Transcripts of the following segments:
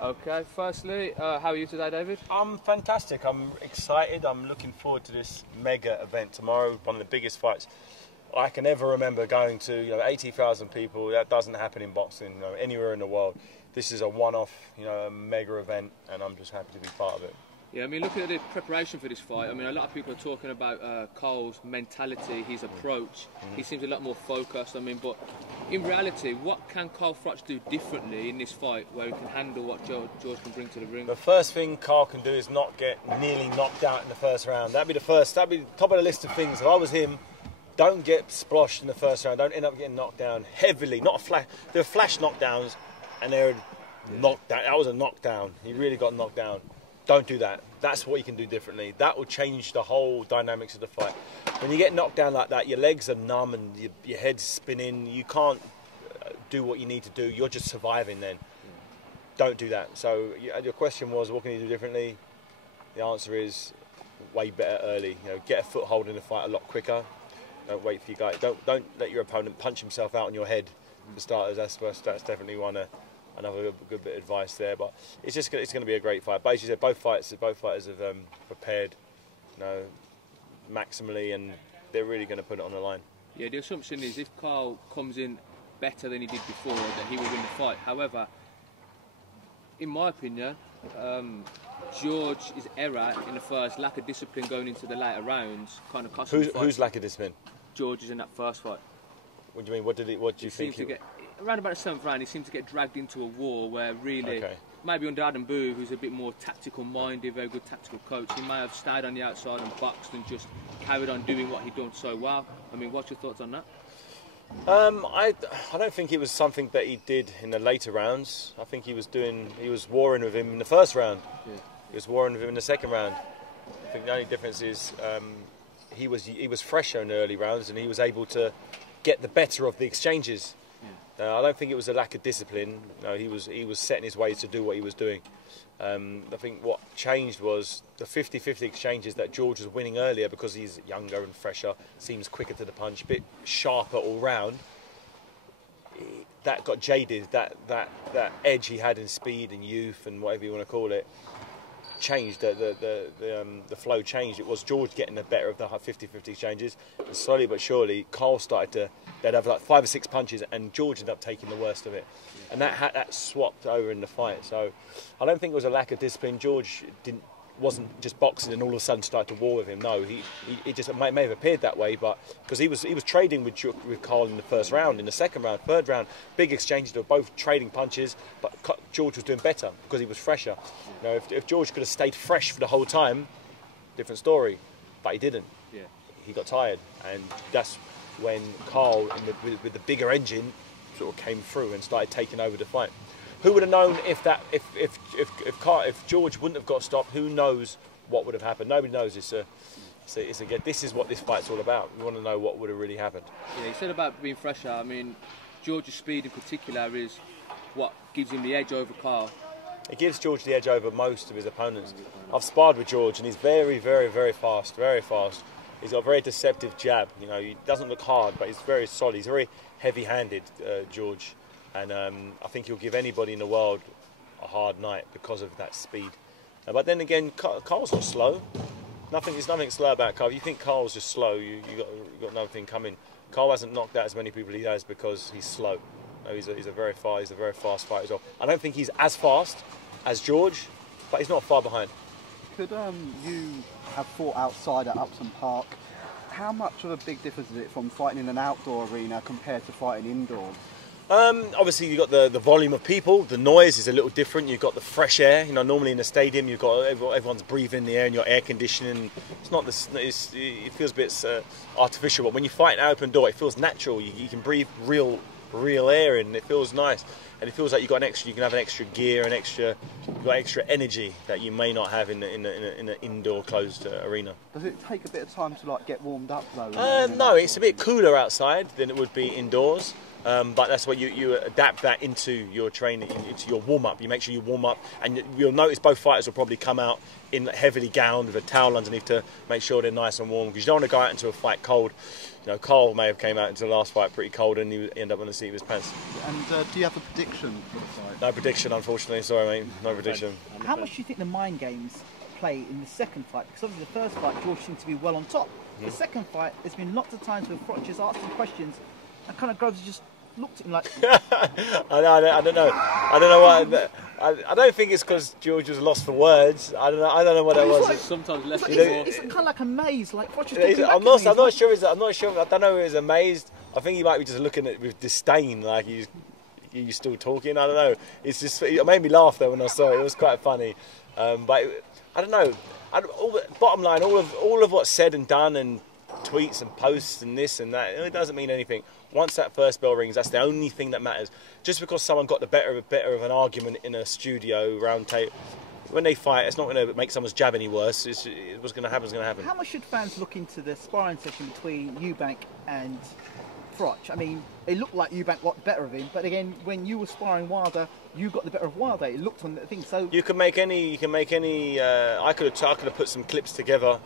Okay, firstly, how are you today, David? I'm fantastic. I'm excited. I'm looking forward to this mega event tomorrow. One of the biggest fights I can ever remember going to. 80,000 people. That doesn't happen in boxing, anywhere in the world. This is a one-off, a mega event, and I'm just happy to be part of it. Yeah, I mean, looking at the preparation for this fight, I mean, a lot of people are talking about Carl's mentality, his approach. He seems a lot more focused. I mean, but in reality, what can Carl Froch do differently in this fight where he can handle what George can bring to the ring? The first thing Carl can do is not get nearly knocked out in the first round. That'd be the top of the list of things. If I was him, don't get sploshed in the first round. Don't end up getting knocked down heavily. Not a flash. There are flash knockdowns, and they're knocked down. That was a knockdown. He really got knocked down. Don't do that. That's what you can do differently. That will change the whole dynamics of the fight. When you get knocked down like that, your legs are numb and your head's spinning. You can't do what you need to do. You're just surviving then. Don't do that. So your question was, what can you do differently? The answer is way better early. Get a foothold in the fight a lot quicker. Don't wait for your guy. Don't let your opponent punch himself out on your head. For starters, that's definitely another good bit of advice there. But it's going to be a great fight. But as you said, both fighters have prepared, maximally, and they're really going to put it on the line. Yeah, the assumption is if Carl comes in better than he did before, that he will win the fight. However, in my opinion, George's error in the first, lack of discipline going into the later rounds, kind of cost him the fight. Who's lack of discipline? George's in that first fight. What do you mean? What do you think? Around about the 7th round, he seemed to get dragged into a war where really, maybe under Adam Boo, who's a bit more tactical minded, very good tactical coach, he may have stayed on the outside and boxed and just carried on doing what he'd done so well. I mean, what's your thoughts on that? I don't think it was something that he did in the later rounds. I think he was warring with him in the first round. Yeah. He was warring with him in the second round. I think the only difference is he was fresher in the early rounds and he was able to get the better of the exchanges. Yeah. I don't think it was a lack of discipline. No, he was setting his ways to do what he was doing. I think what changed was the 50-50 exchanges that George was winning earlier because he's younger and fresher, seems quicker to the punch, a bit sharper all round. That got jaded. That edge he had in speed and youth and whatever you want to call it changed. The flow changed. It was George getting the better of the 50-50 exchanges, and slowly but surely Carl started to. They'd have like 5 or 6 punches, and George ended up taking the worst of it, and that swapped over in the fight. So I don't think it was a lack of discipline. George wasn't just boxing and all of a sudden started to war with him. No, he just may have appeared that way, but because he was trading with Carl in the first round, in the second round, third round, big exchanges. They were both trading punches, but George was doing better because he was fresher. If George could have stayed fresh for the whole time, different story, but he didn't. Yeah. He got tired, and that's when Carl, with the bigger engine, sort of came through and started taking over the fight. Who would have known if George wouldn't have got stopped? Who knows what would have happened? Nobody knows. This is what this fight's all about. We want to know what would have really happened. Yeah, you said about being fresher. I mean, George's speed in particular is what gives him the edge over Carl. It gives George the edge over most of his opponents. I've sparred with George, and he's very, very, very fast. Very fast. He's got a very deceptive jab. He doesn't look hard, but he's very solid. He's very heavy-handed, George. And I think he'll give anybody in the world a hard night because of that speed. But then again, Carl's not slow. There's nothing slow about Carl. If you think Carl's just slow, you got nothing coming. Carl hasn't knocked out as many people he has because he's slow. No, he's a very fast fighter as well. I don't think he's as fast as George, but he's not far behind. Could you have fought outside at Upton Park? How much of a big difference is it from fighting in an outdoor arena compared to fighting indoors? Obviously, you've got the volume of people. The noise is a little different. You've got the fresh air. Normally in a stadium, you've got everyone's breathing the air and your air conditioning. It's not this. It feels a bit artificial. But when you fight an open door, it feels natural. You can breathe real air in. It feels nice, and it feels like you can have an extra gear, you've got extra energy that you may not have in an indoor closed arena. Does it take a bit of time to get warmed up though? No, it's a bit cooler outside than it would be indoors. But that's why you adapt that into your training, into your warm-up. You make sure you warm up, and you'll notice both fighters will probably come out in heavily gowned with a towel underneath to make sure they're nice and warm, because you don't want to go out into a fight cold. You know, Carl may have came out into the last fight pretty cold, and he ended up on the seat of his pants. And do you have a prediction for the fight? No prediction, unfortunately. Sorry, mate. No prediction. How much do you think the mind games play in the second fight? Because obviously the first fight, George seemed to be well on top. The second fight, there's been lots of times where Froch has asked him questions, and kind of Groves just looked at him like. I don't know. I don't know why. I don't think it's because George was lost for words. I don't know what that was. Like, Sometimes less it's, is like, more. it's kind of like a maze. Like Froch is looking I'm back at me, not sure. I'm not sure. I don't know if he's amazed. I think he might be just looking at it with disdain, like he's still talking. I don't know. It's just, it made me laugh though when I saw it. It was quite funny. But I don't know. Bottom line, all of what's said and done, and tweets and posts and this and that, it doesn't mean anything. Once that first bell rings, that's the only thing that matters. Just because someone got the better of an argument in a studio round table, when they fight, it's not going to make someone's jab any worse. What's going to happen is going to happen. How much should fans look into the sparring session between Eubank and Froch? I mean, it looked like Eubank got the better of him, but again, when you were sparring Wilder, you got the better of Wilder. It looked on the thing. So you can make any. I could have put some clips together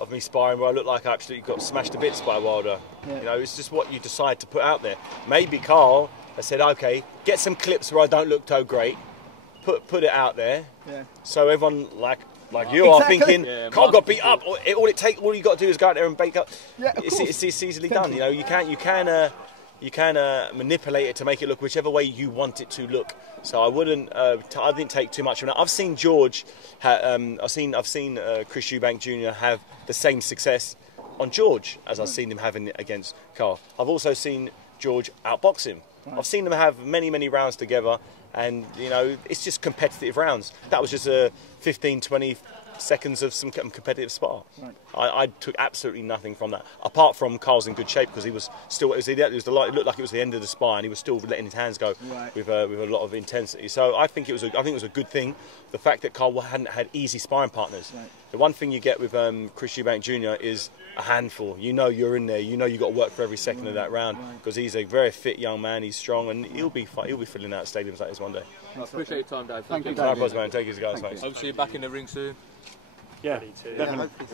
of me sparring where I looked like I absolutely got smashed to bits by Wilder. Yeah. You know, it's just what you decide to put out there. Maybe Carl has said, okay, get some clips where I don't look so great, put it out there, so everyone like you are thinking, Carl got beat up. All you got to do is go out there and bake up. Yeah, of course. It's easily done. You know, you can manipulate it to make it look whichever way you want it to look. So I didn't take too much from that. I've seen George, I've seen Chris Eubank Jr. have the same success on George as I've seen him having against Carl. I've also seen George outbox him. I've seen them have many rounds together, and you know, it's just competitive rounds. That was just a 15-20 seconds of some competitive spar. Right. I took absolutely nothing from that, apart from Carl's in good shape because he was still. It looked like it was the end of the spar, and he was still letting his hands go with a lot of intensity. So I think it was a good thing, the fact that Carl hadn't had easy sparring partners. Right. The one thing you get with Chris Eubank Jr. is a handful. You know you're in there. You know you got to work for every second of that round because he's a very fit young man. He's strong, and he'll be filling out stadiums like this one day. I appreciate your time, Dave. Thank you, No Dave. problem, man. Take it, guys. Thanks. Hope to see you back in the ring soon. Yeah, definitely. hopefully.